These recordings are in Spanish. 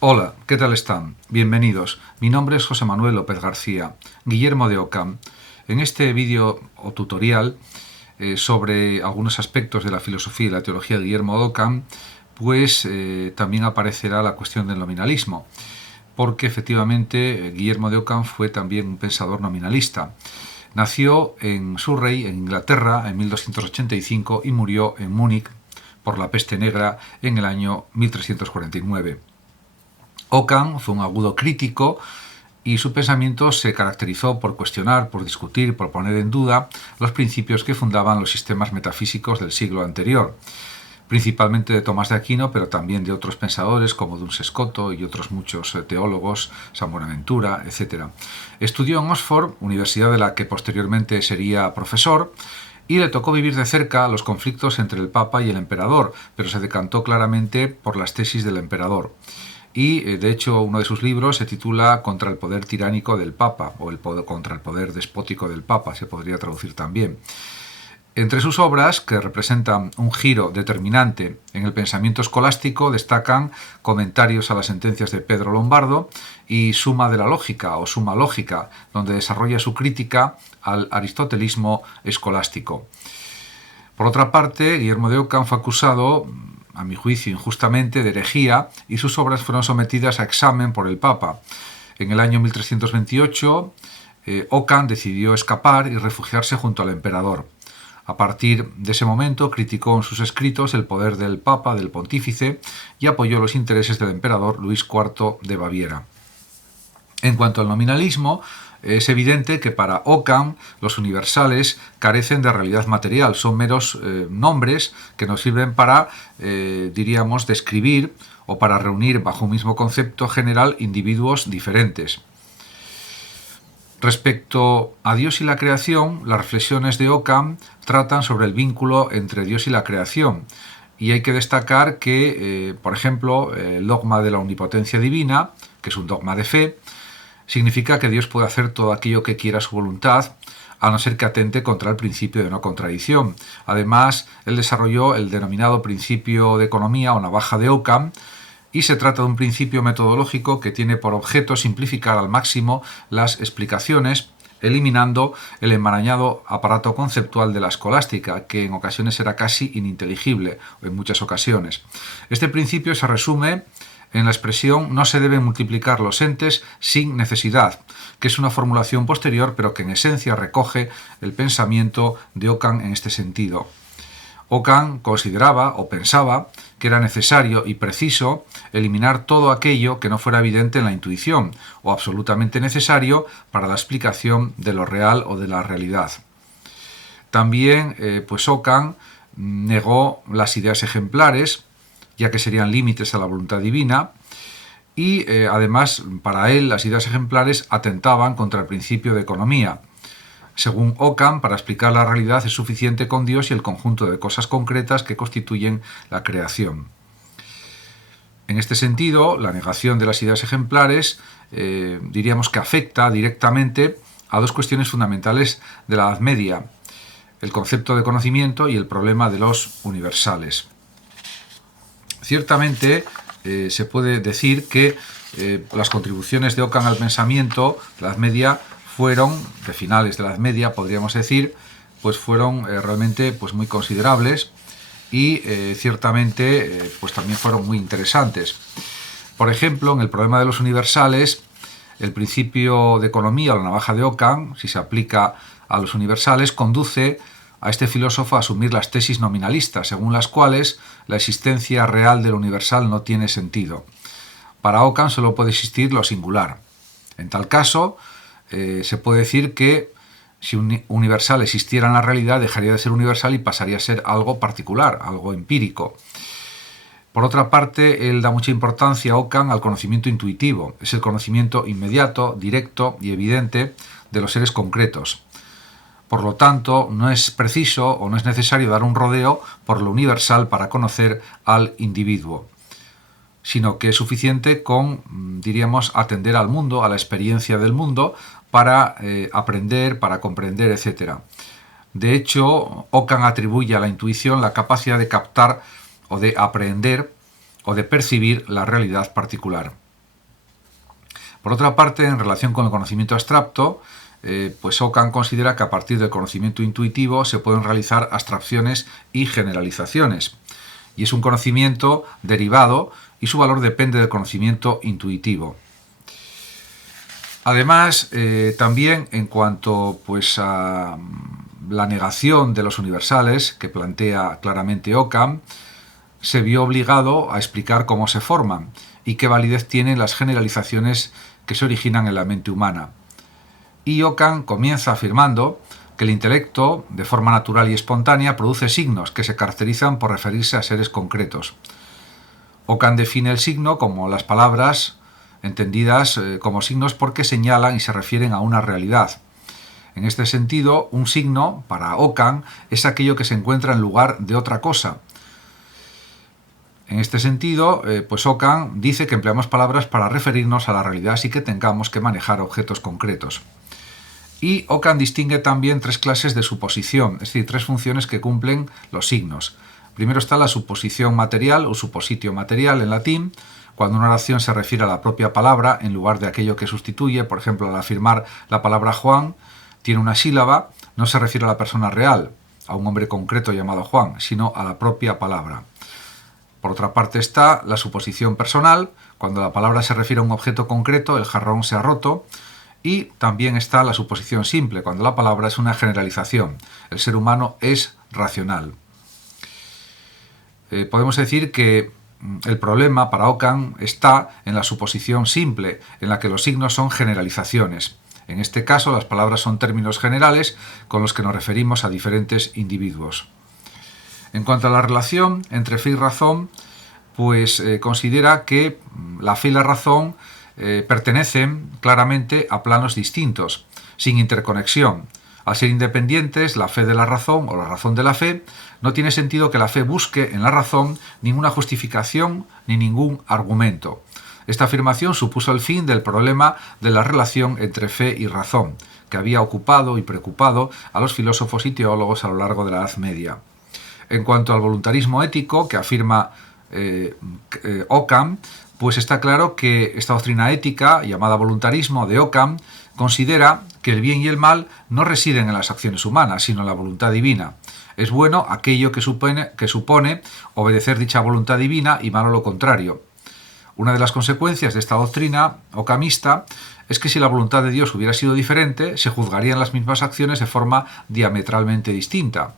Hola, ¿qué tal están? Bienvenidos. Mi nombre es José Manuel López García, Guillermo de Ockham. En este vídeo o tutorial sobre algunos aspectos de la filosofía y la teología de Guillermo de Ockham, también aparecerá la cuestión del nominalismo, porque efectivamente Guillermo de Ockham fue también un pensador nominalista. Nació en Surrey, en Inglaterra, en 1285 y murió en Múnich por la peste negra en el año 1349. Ockham fue un agudo crítico y su pensamiento se caracterizó por cuestionar, por discutir, por poner en duda los principios que fundaban los sistemas metafísicos del siglo anterior, principalmente de Tomás de Aquino, pero también de otros pensadores como Duns Scoto y otros muchos teólogos, San Buenaventura, etc. Estudió en Oxford, universidad de la que posteriormente sería profesor, y le tocó vivir de cerca los conflictos entre el Papa y el Emperador, pero se decantó claramente por las tesis del Emperador. Y, de hecho, uno de sus libros se titula Contra el poder tiránico del Papa, o contra el poder despótico del Papa, se podría traducir también. Entre sus obras, que representan un giro determinante en el pensamiento escolástico, destacan Comentarios a las sentencias de Pedro Lombardo y Suma de la lógica o Suma lógica, donde desarrolla su crítica al aristotelismo escolástico. Por otra parte, Guillermo de Ockham fue acusado, a mi juicio injustamente, de herejía, y sus obras fueron sometidas a examen por el Papa. En el año 1328, Ockham decidió escapar y refugiarse junto al emperador. A partir de ese momento criticó en sus escritos el poder del Papa, del Pontífice, y apoyó los intereses del emperador Luis IV de Baviera. En cuanto al nominalismo, es evidente que para Ockham los universales carecen de realidad material, son meros nombres que nos sirven para, diríamos, describir o para reunir bajo un mismo concepto general individuos diferentes. Respecto a Dios y la creación, las reflexiones de Ockham tratan sobre el vínculo entre Dios y la creación, y hay que destacar que, por ejemplo, el dogma de la omnipotencia divina, que es un dogma de fe, significa que Dios puede hacer todo aquello que quiera su voluntad, a no ser que atente contra el principio de no contradicción. Además, él desarrolló el denominado principio de economía o navaja de Ockham, y se trata de un principio metodológico que tiene por objeto simplificar al máximo las explicaciones, eliminando el enmarañado aparato conceptual de la escolástica, que en ocasiones era casi ininteligible, o en muchas ocasiones. Este principio se resume en la expresión no se deben multiplicar los entes sin necesidad, que es una formulación posterior, pero que en esencia recoge el pensamiento de Ockham en este sentido. Ockham consideraba o pensaba que era necesario y preciso eliminar todo aquello que no fuera evidente en la intuición o absolutamente necesario para la explicación de lo real o de la realidad. También Ockham negó las ideas ejemplares, ya que serían límites a la voluntad divina, y además para él las ideas ejemplares atentaban contra el principio de economía. Según Ockham, para explicar la realidad es suficiente con Dios y el conjunto de cosas concretas que constituyen la creación. En este sentido, la negación de las ideas ejemplares diríamos que afecta directamente a dos cuestiones fundamentales de la Edad Media: el concepto de conocimiento y el problema de los universales. Ciertamente se puede decir que las contribuciones de Ockham al pensamiento de la Edad Media fueron, de finales de la Edad Media, podríamos decir, fueron realmente muy considerables y ciertamente también fueron muy interesantes. Por ejemplo, en el problema de los universales, el principio de economía o la navaja de Ockham, si se aplica a los universales, conduce a este filósofo a asumir las tesis nominalistas, según las cuales la existencia real del universal no tiene sentido. Para Ockham solo puede existir lo singular. En tal caso, se puede decir que si un universal existiera en la realidad, dejaría de ser universal y pasaría a ser algo particular, algo empírico. Por otra parte, él da mucha importancia, Ockham, al conocimiento intuitivo. Es el conocimiento inmediato, directo y evidente de los seres concretos. Por lo tanto, no es preciso o no es necesario dar un rodeo por lo universal para conocer al individuo, sino que es suficiente con, diríamos, atender al mundo, a la experiencia del mundo, para aprender, para comprender, etc. De hecho, Ockham atribuye a la intuición la capacidad de captar o de aprehender o de percibir la realidad particular. Por otra parte, en relación con el conocimiento abstracto, pues Ockham considera que a partir del conocimiento intuitivo se pueden realizar abstracciones y generalizaciones. Y es un conocimiento derivado y su valor depende del conocimiento intuitivo. Además, también en cuanto pues, a la negación de los universales que plantea claramente Ockham, se vio obligado a explicar cómo se forman y qué validez tienen las generalizaciones que se originan en la mente humana. Y Ockham comienza afirmando que el intelecto, de forma natural y espontánea, produce signos que se caracterizan por referirse a seres concretos. Ockham define el signo como las palabras entendidas como signos porque señalan y se refieren a una realidad. En este sentido, un signo, para Ockham, es aquello que se encuentra en lugar de otra cosa. En este sentido, pues Ockham dice que empleamos palabras para referirnos a la realidad sin que tengamos que manejar objetos concretos. Y Ockham distingue también tres clases de suposición, es decir, tres funciones que cumplen los signos. Primero está la suposición material o supositio material en latín, cuando una oración se refiere a la propia palabra en lugar de aquello que sustituye. Por ejemplo, al afirmar la palabra Juan, tiene una sílaba, no se refiere a la persona real, a un hombre concreto llamado Juan, sino a la propia palabra. Por otra parte está la suposición personal, cuando la palabra se refiere a un objeto concreto, el jarrón se ha roto. Y también está la suposición simple, cuando la palabra es una generalización. El ser humano es racional. Podemos decir que el problema para Ockham está en la suposición simple, en la que los signos son generalizaciones. En este caso, las palabras son términos generales con los que nos referimos a diferentes individuos. En cuanto a la relación entre fe y razón, pues considera que la fe y la razón pertenecen claramente a planos distintos, sin interconexión. Al ser independientes, la fe de la razón o la razón de la fe, no tiene sentido que la fe busque en la razón ninguna justificación ni ningún argumento. Esta afirmación supuso el fin del problema de la relación entre fe y razón, que había ocupado y preocupado a los filósofos y teólogos a lo largo de la Edad Media. En cuanto al voluntarismo ético, que afirma Ockham, pues está claro que esta doctrina ética, llamada voluntarismo de Ockham, considera que el bien y el mal no residen en las acciones humanas, sino en la voluntad divina. Es bueno aquello que supone obedecer dicha voluntad divina y malo lo contrario. Una de las consecuencias de esta doctrina occamista es que si la voluntad de Dios hubiera sido diferente, se juzgarían las mismas acciones de forma diametralmente distinta.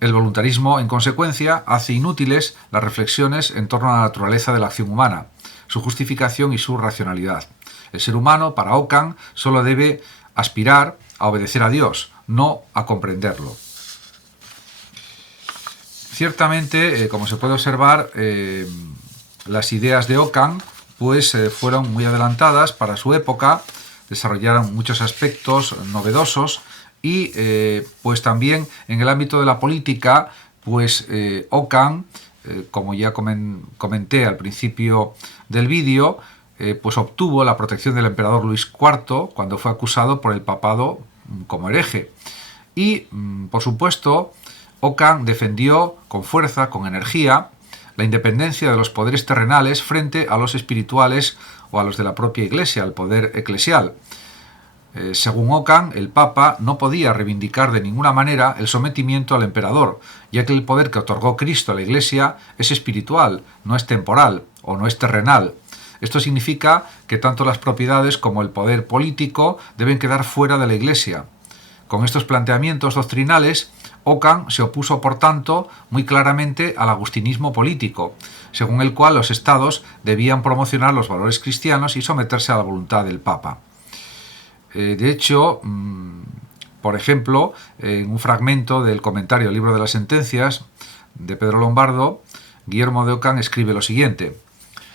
El voluntarismo, en consecuencia, hace inútiles las reflexiones en torno a la naturaleza de la acción humana, su justificación y su racionalidad. El ser humano, para Ockham, solo debe aspirar a obedecer a Dios, no a comprenderlo. Ciertamente, como se puede observar, las ideas de Ockham pues, fueron muy adelantadas para su época, desarrollaron muchos aspectos novedosos y pues también en el ámbito de la política, pues Ockham, como ya comenté al principio del vídeo, pues obtuvo la protección del emperador Luis IV cuando fue acusado por el papado como hereje. Y, por supuesto, Ockham defendió con fuerza, con energía, la independencia de los poderes terrenales frente a los espirituales o a los de la propia Iglesia, al poder eclesial. Según Ockham, el Papa no podía reivindicar de ninguna manera el sometimiento al emperador, ya que el poder que otorgó Cristo a la Iglesia es espiritual, no es temporal o no es terrenal. Esto significa que tanto las propiedades como el poder político deben quedar fuera de la Iglesia. Con estos planteamientos doctrinales, Ockham se opuso, por tanto, muy claramente al agustinismo político, según el cual los estados debían promocionar los valores cristianos y someterse a la voluntad del Papa. De hecho, por ejemplo, en un fragmento del comentario al libro de las sentencias de Pedro Lombardo, Guillermo de Ockham escribe lo siguiente: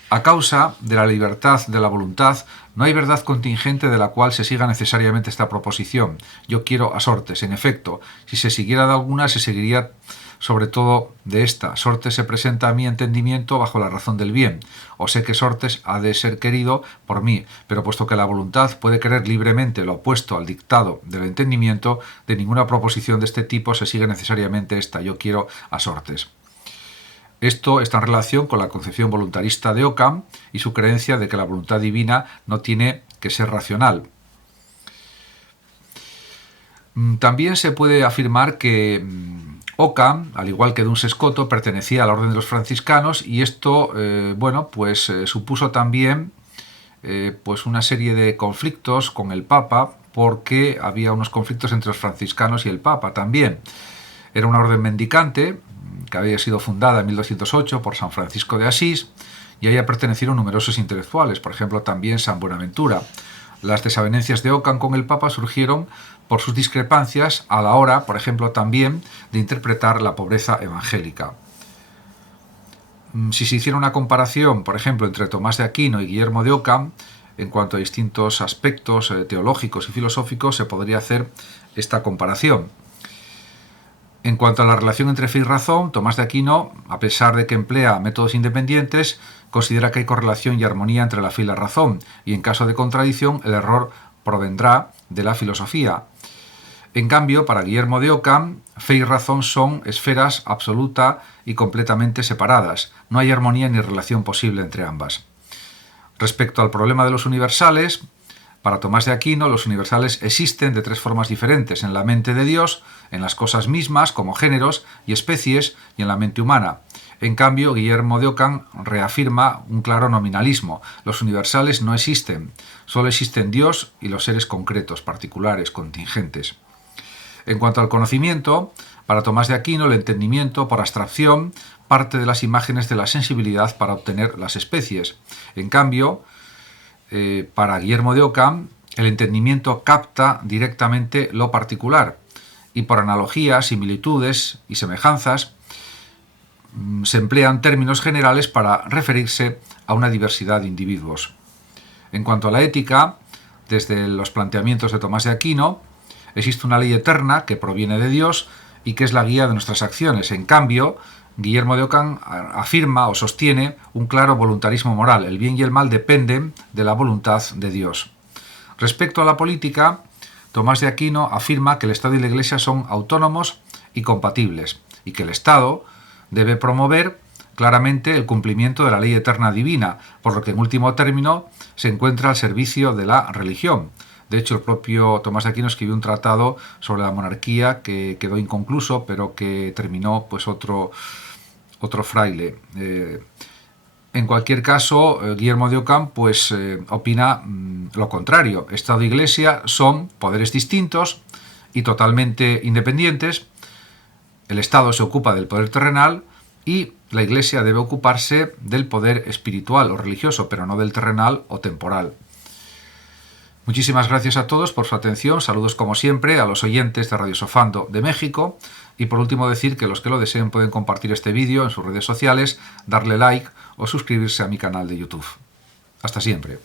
a causa de la libertad de la voluntad, no hay verdad contingente de la cual se siga necesariamente esta proposición. Yo quiero a Sortes. En efecto, si se siguiera de alguna, se seguiría sobre todo de esta. Sortes se presenta a mi entendimiento bajo la razón del bien, o sé que Sortes ha de ser querido por mí, pero puesto que la voluntad puede querer libremente lo opuesto al dictado del entendimiento, de ninguna proposición de este tipo se sigue necesariamente esta. Yo quiero a Sortes. Esto está en relación con la concepción voluntarista de Occam y su creencia de que la voluntad divina no tiene que ser racional. También se puede afirmar que Occam, al igual que Duns Scoto, pertenecía a la orden de los franciscanos, y esto supuso también una serie de conflictos con el Papa, porque había unos conflictos entre los franciscanos y el Papa también. Era una orden mendicante que había sido fundada en 1208 por San Francisco de Asís, y a ella pertenecieron numerosos intelectuales, por ejemplo también San Buenaventura. Las desavenencias de Occam con el Papa surgieron por sus discrepancias a la hora, por ejemplo, también de interpretar la pobreza evangélica. Si se hiciera una comparación, por ejemplo, entre Tomás de Aquino y Guillermo de Occam, en cuanto a distintos aspectos teológicos y filosóficos, se podría hacer esta comparación. En cuanto a la relación entre fe y razón, Tomás de Aquino, a pesar de que emplea métodos independientes, considera que hay correlación y armonía entre la fe y la razón, y en caso de contradicción el error provendrá de la filosofía. En cambio, para Guillermo de Occam, fe y razón son esferas absoluta y completamente separadas. No hay armonía ni relación posible entre ambas. Respecto al problema de los universales, para Tomás de Aquino, los universales existen de tres formas diferentes: en la mente de Dios, en las cosas mismas, como géneros y especies, y en la mente humana. En cambio, Guillermo de Occam reafirma un claro nominalismo. Los universales no existen, solo existen Dios y los seres concretos, particulares, contingentes. En cuanto al conocimiento, para Tomás de Aquino, el entendimiento, por abstracción, parte de las imágenes de la sensibilidad para obtener las especies. En cambio, para Guillermo de Occam, el entendimiento capta directamente lo particular, y por analogías, similitudes y semejanzas se emplean términos generales para referirse a una diversidad de individuos. En cuanto a la ética, desde los planteamientos de Tomás de Aquino, existe una ley eterna que proviene de Dios y que es la guía de nuestras acciones. En cambio, Guillermo de Occam afirma o sostiene un claro voluntarismo moral. El bien y el mal dependen de la voluntad de Dios. Respecto a la política, Tomás de Aquino afirma que el Estado y la Iglesia son autónomos y compatibles, y que el Estado debe promover claramente el cumplimiento de la ley eterna divina, por lo que en último término se encuentra al servicio de la religión. De hecho, el propio Tomás de Aquino escribió un tratado sobre la monarquía que quedó inconcluso, pero que terminó otro fraile. En cualquier caso, Guillermo de Occam opina lo contrario. Estado e Iglesia son poderes distintos y totalmente independientes. El Estado se ocupa del poder terrenal y la Iglesia debe ocuparse del poder espiritual o religioso, pero no del terrenal o temporal. Muchísimas gracias a todos por su atención. Saludos como siempre a los oyentes de Radio Sofando de México. Y por último decir que los que lo deseen pueden compartir este vídeo en sus redes sociales, darle like o suscribirse a mi canal de YouTube. Hasta siempre.